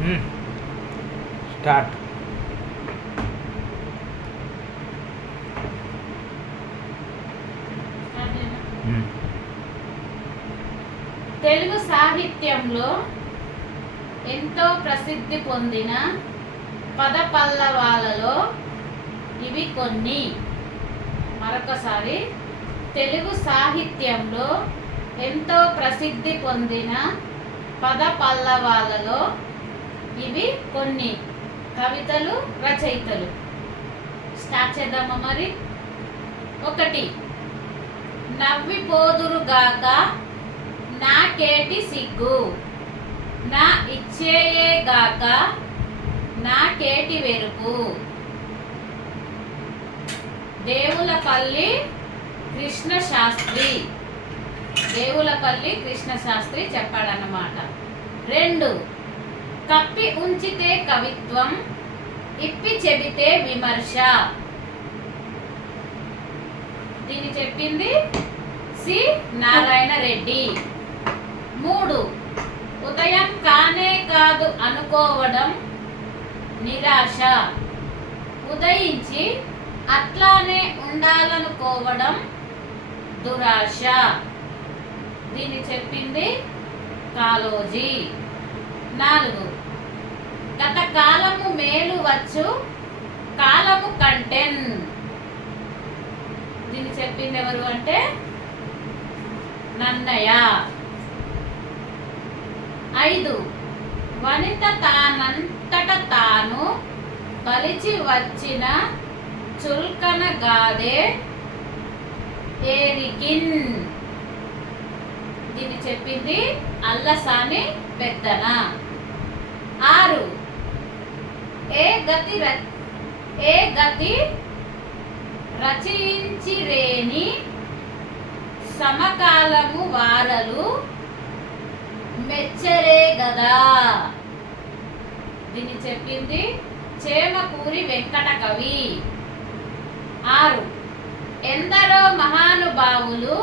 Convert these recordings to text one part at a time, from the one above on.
Start. Telugu సాహిత్యంలో ఎంతో ప్రసిద్ధి పొందిన పద పల్లవాలలో ఇవి కొన్ని. మరొకసారి, తెలుగు సాహిత్యంలో ఎంతో ప్రసిద్ధి పొందిన పద పల్లవాలలో ఇవి కొన్ని కవితలు, రచయితలు. స్టార్ట్ చేద్దామా మరి? 1. నవ్విపోదురుగాక నాకేటి సిగ్గు, నా ఇచ్చేయేగాక నాకేటి వెరుపు. దేవులపల్లి కృష్ణశాస్త్రి. దేవులపల్లి కృష్ణశాస్త్రి చెప్పాడన్నమాట. 2. కప్పి ఉంచితే కవిత్వం, ఇప్పి చెబితే విమర్శ. దీన్ని చెప్పింది సి నారాయణ రెడ్డి. 3. ఉదయం కానే కాదు అనుకోవడం నిరాశ, ఉదయించి అట్లానే ఉండాలనుకోవడం దురాశ. దీన్ని చెప్పింది కాళోజీ. 4. గత కాలము మేలు వచ్చు కాలము కంటెన్. దీన్ని చెప్పింది ఎవరు అంటే నన్నయ్య. 5. వనిత తానంతట తాను బలిచి వచ్చిన చుల్కన గాదే ఏరికిన్. దీన్ని చెప్పింది అల్లసాని పెద్దన. 6. ఏ గతి రచయించిరేని సమకాలము వారలు మెచ్చరే గదా. దీన్ని చెప్పింది చేమకూరి వెంకట కవి. 6. ఎందరో మహానుభావులు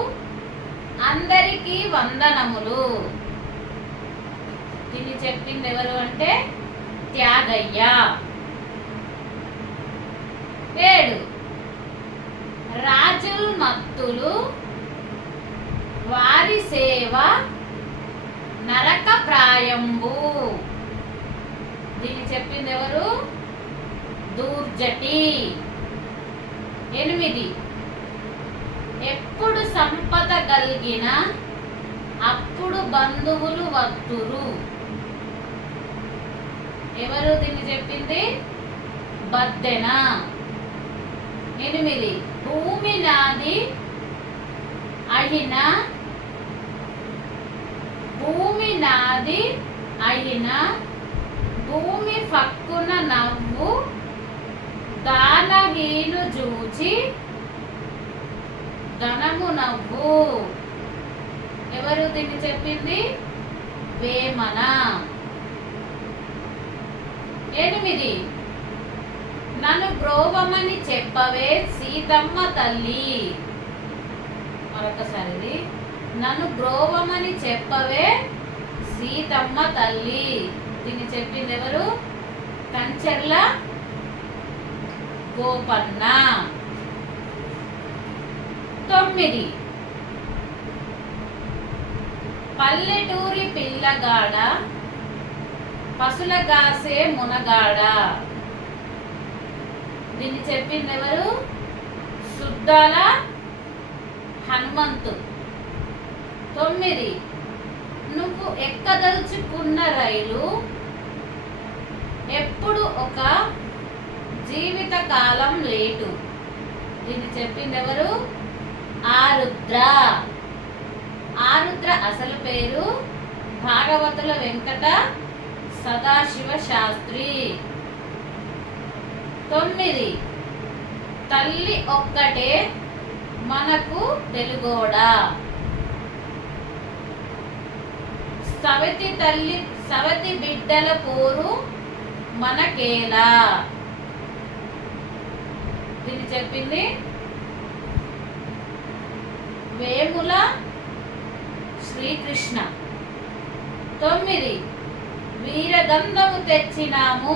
అందరికీ వందనములు. దీన్ని చెప్పింది ఎవరు అంటే త్యాగయ్య. 7. రాజుల్ మత్తులు వారి సేవ నరక ప్రాయంబు. దీన్ని చెప్పింది ఎవరు? దూర్జటి. 8. ఎప్పుడు సంపద కలిగిన అప్పుడు బంధువులు వత్తురు. ఎవరు దీన్ని చెప్పింది? బద్దెన. 8. భూమి నాది అయినా భూమి ఫక్కున నవ్వు దానహీను జూచి ధనము నవ్వు. ఎవరు దీన్ని చెప్పింది? వేమన. 8. నన్ను బ్రోవమని చెప్పవే సీతమ్మ తల్లి. మరొకసారి, నన్ను బ్రోవమని చెప్పవే సీతమ్మ తల్లి. దీన్ని చెప్పింది ఎవరు? కంచెర్ల గోపన్న. 9. పల్లెటూరి పిల్లగాడ పసులగాసే మునగాడ. దీన్ని చెప్పింది ఎవరు? సుద్దాల హనుమంతు. 9. నువ్వు ఎక్కదలుచుకున్న రైలు ఎప్పుడు ఒక జీవిత కాలం లేటు. దీన్ని చెప్పింది ఎవరు? ఆరుద్ర. ఆరుద్ర అసలు పేరు భాగవతుల వెంకట సదాశివ శాస్త్రి. 9. తల్లి ఒక్కటే మనకు తెలుగోడ. సవతి బిడ్డల పోరు మనకేలా. దీన్ని చెప్పింది వేముల శ్రీకృష్ణ. 9. వీరగంధము తెచ్చినాము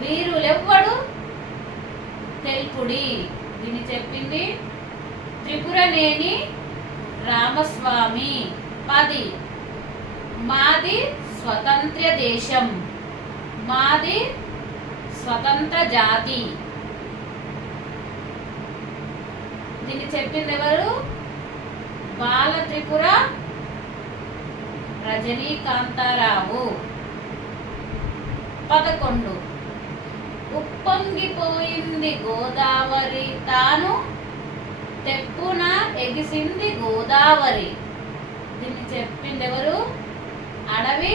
వీరులెవ్వడు తెలుపుడి. దీన్ని చెప్పింది త్రిపురనేని రామస్వామి. 10 మాది స్వతంత్ర దేశం, మాది స్వతంత్ర జాతి. దీన్ని చెప్పింది ఎవరు? బాల త్రిపుర రజనీకాంతారావు. 11 ఉప్పొంగిపోయింది గోదావరి, తాను తెప్పున ఎగిసింది గోదావరి. దీన్ని చెప్పింది ఎవరు? అడవి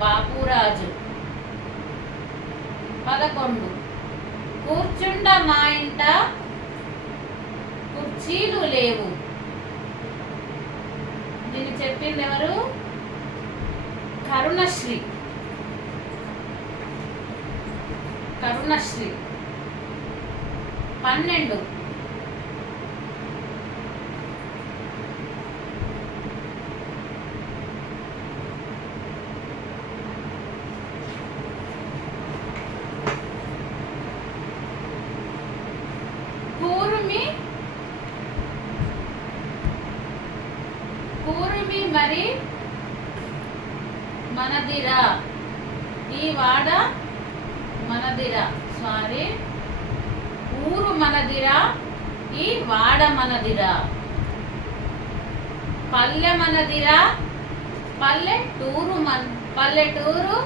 బాపురాజు. 11 కూర్చుండ మా ఇంట కుర్చీలు లేవు. దీన్ని చెప్పింది ఎవరు? కరుణశ్రీ. 12 కూర్మి మరి మనదిరా, ఈ వాడ మనదిరా, ఊరు మనదిరా, ఈ వాడ మనదిరా. పల్లె మనదిరా, పల్లెటూరు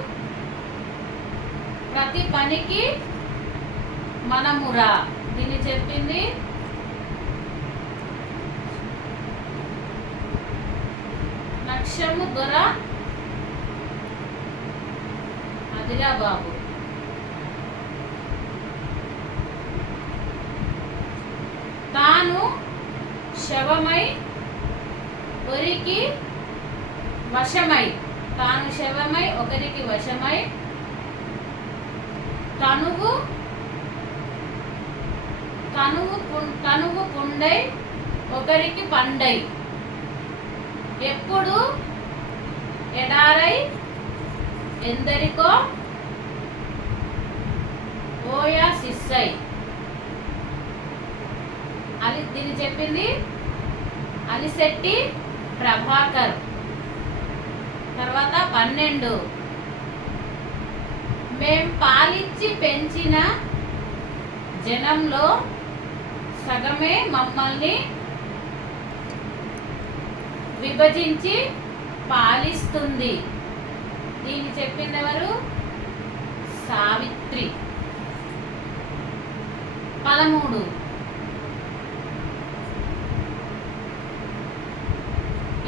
ప్రతి పనికి మనమురా. దీన్ని చెప్పింది నక్షము దొర ఆదిలాబాబు. తాను శవమై ఒకరికి వశమై, తాను శవమై ఒకరికి వశమై, తనువు పుండై ఒకరికి పండై, ఎప్పుడు ఎడారై ఎందరికో ఓయా సిస్సై. దీన్ని చెప్పింది అలిశెట్టి ప్రభాకర్. తర్వాత 12 మేం పాలిచ్చి పెంచిన జనంలో సగమే మమ్మల్ని విభజించి పాలిస్తుంది. దీన్ని చెప్పింది ఎవరు? సావిత్రి. 13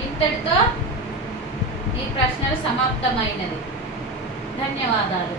ఇంతటితో ఈ ప్రశ్నలు సమాప్తమైనది. ధన్యవాదాలు.